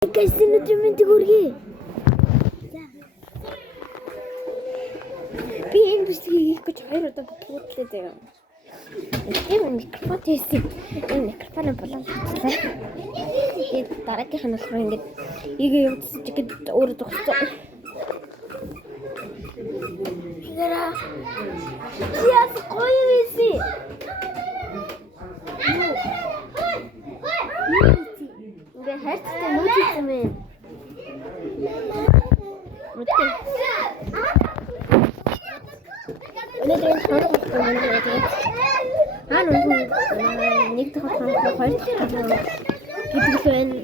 Гайсын өдрөмөнд хүргэе. Би энэ бүсгийг хийх гэж 2 удаа бодлоо дээ. Энэ микрофон хийсэн. Энэ микрофон боловчлаа. Тэгээд дараагийнх нь болохоор ингээд игээ явуулчих гээд өөрөө тогтсон. Яра. Яс гоё виси. Ингээ хайрцагтай нүүж ирсэн мэн. Мөтгөө. Өнөөдөр хоног болсон юм байна. Нэг дахь хоног, хоёр дахь хоног гэдэг л байна.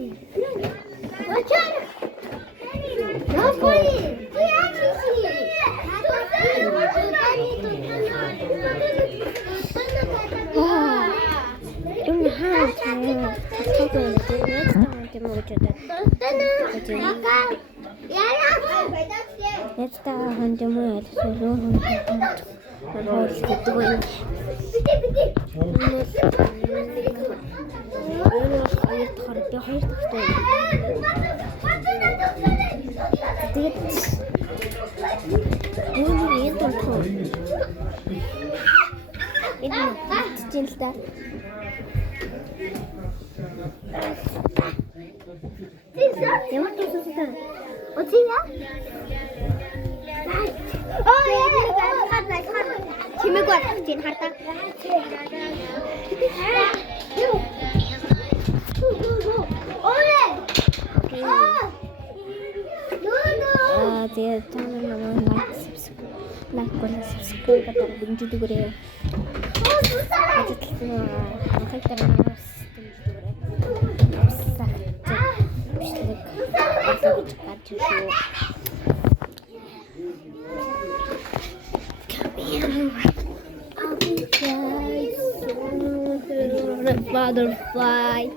Nästa han det må så då han har lite gå in. Чимээг батж ин хардаа. Тэгээд чанар намайг лайк болон subscribe гэдэг дэмжлэгээрээ ажигласан анхаарал таамаас дэмжлэгээрээ бичлэг гарч шүү. Butterfly.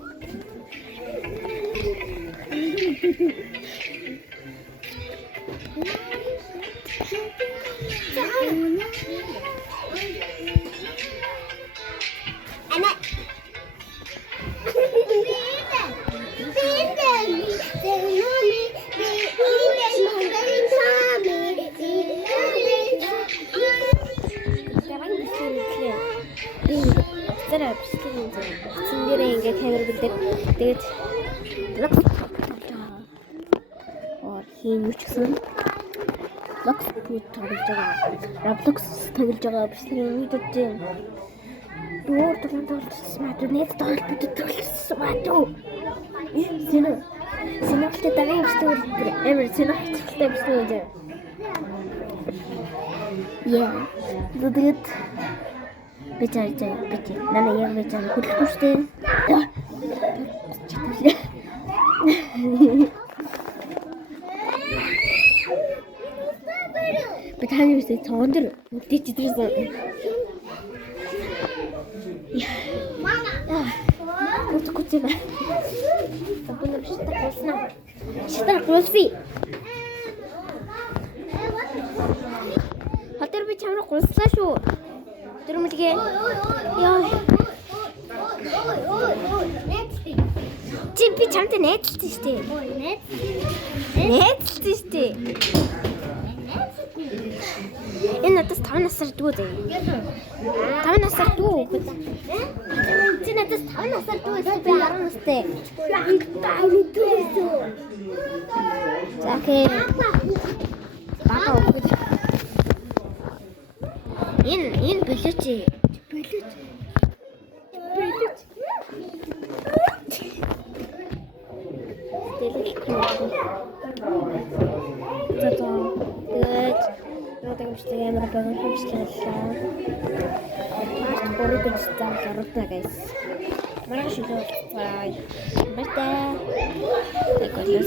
Зэрэг бичлэг ингээд камер бэлдээд тэгээд лок хийн юу ч гэсэн лок тоглож байгаа. Roblox тоглож байгаа бичлэгийн видеод чинь дуур тоглолтсон маа нэг тоглолт тоглолтсон маа дөө. Синаптэй дараа бичлэг эвэр синаптэй бичлэг. Яа. Тэгээд Бичай нана яг бичай хөдлөхгүй штэ. Битааны үсээ цоон дээр үлдээч идэрсэн. Куцээ ба. Сабуна шитар гулси. Хатар би чамраа гулслаа шүү. Тэрмэлгээ. Яа. Чи би чамтай найзлсан шүү дээ. Найзлсан шүү дээ. Энэ надаас 5 насаар дүү дээ. 5 насаар дүү. Чи надаас 5 насаар дүү эсвэл би 10 настай. Окей. Бага өгөх. Энэ болооч.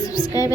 Subscribe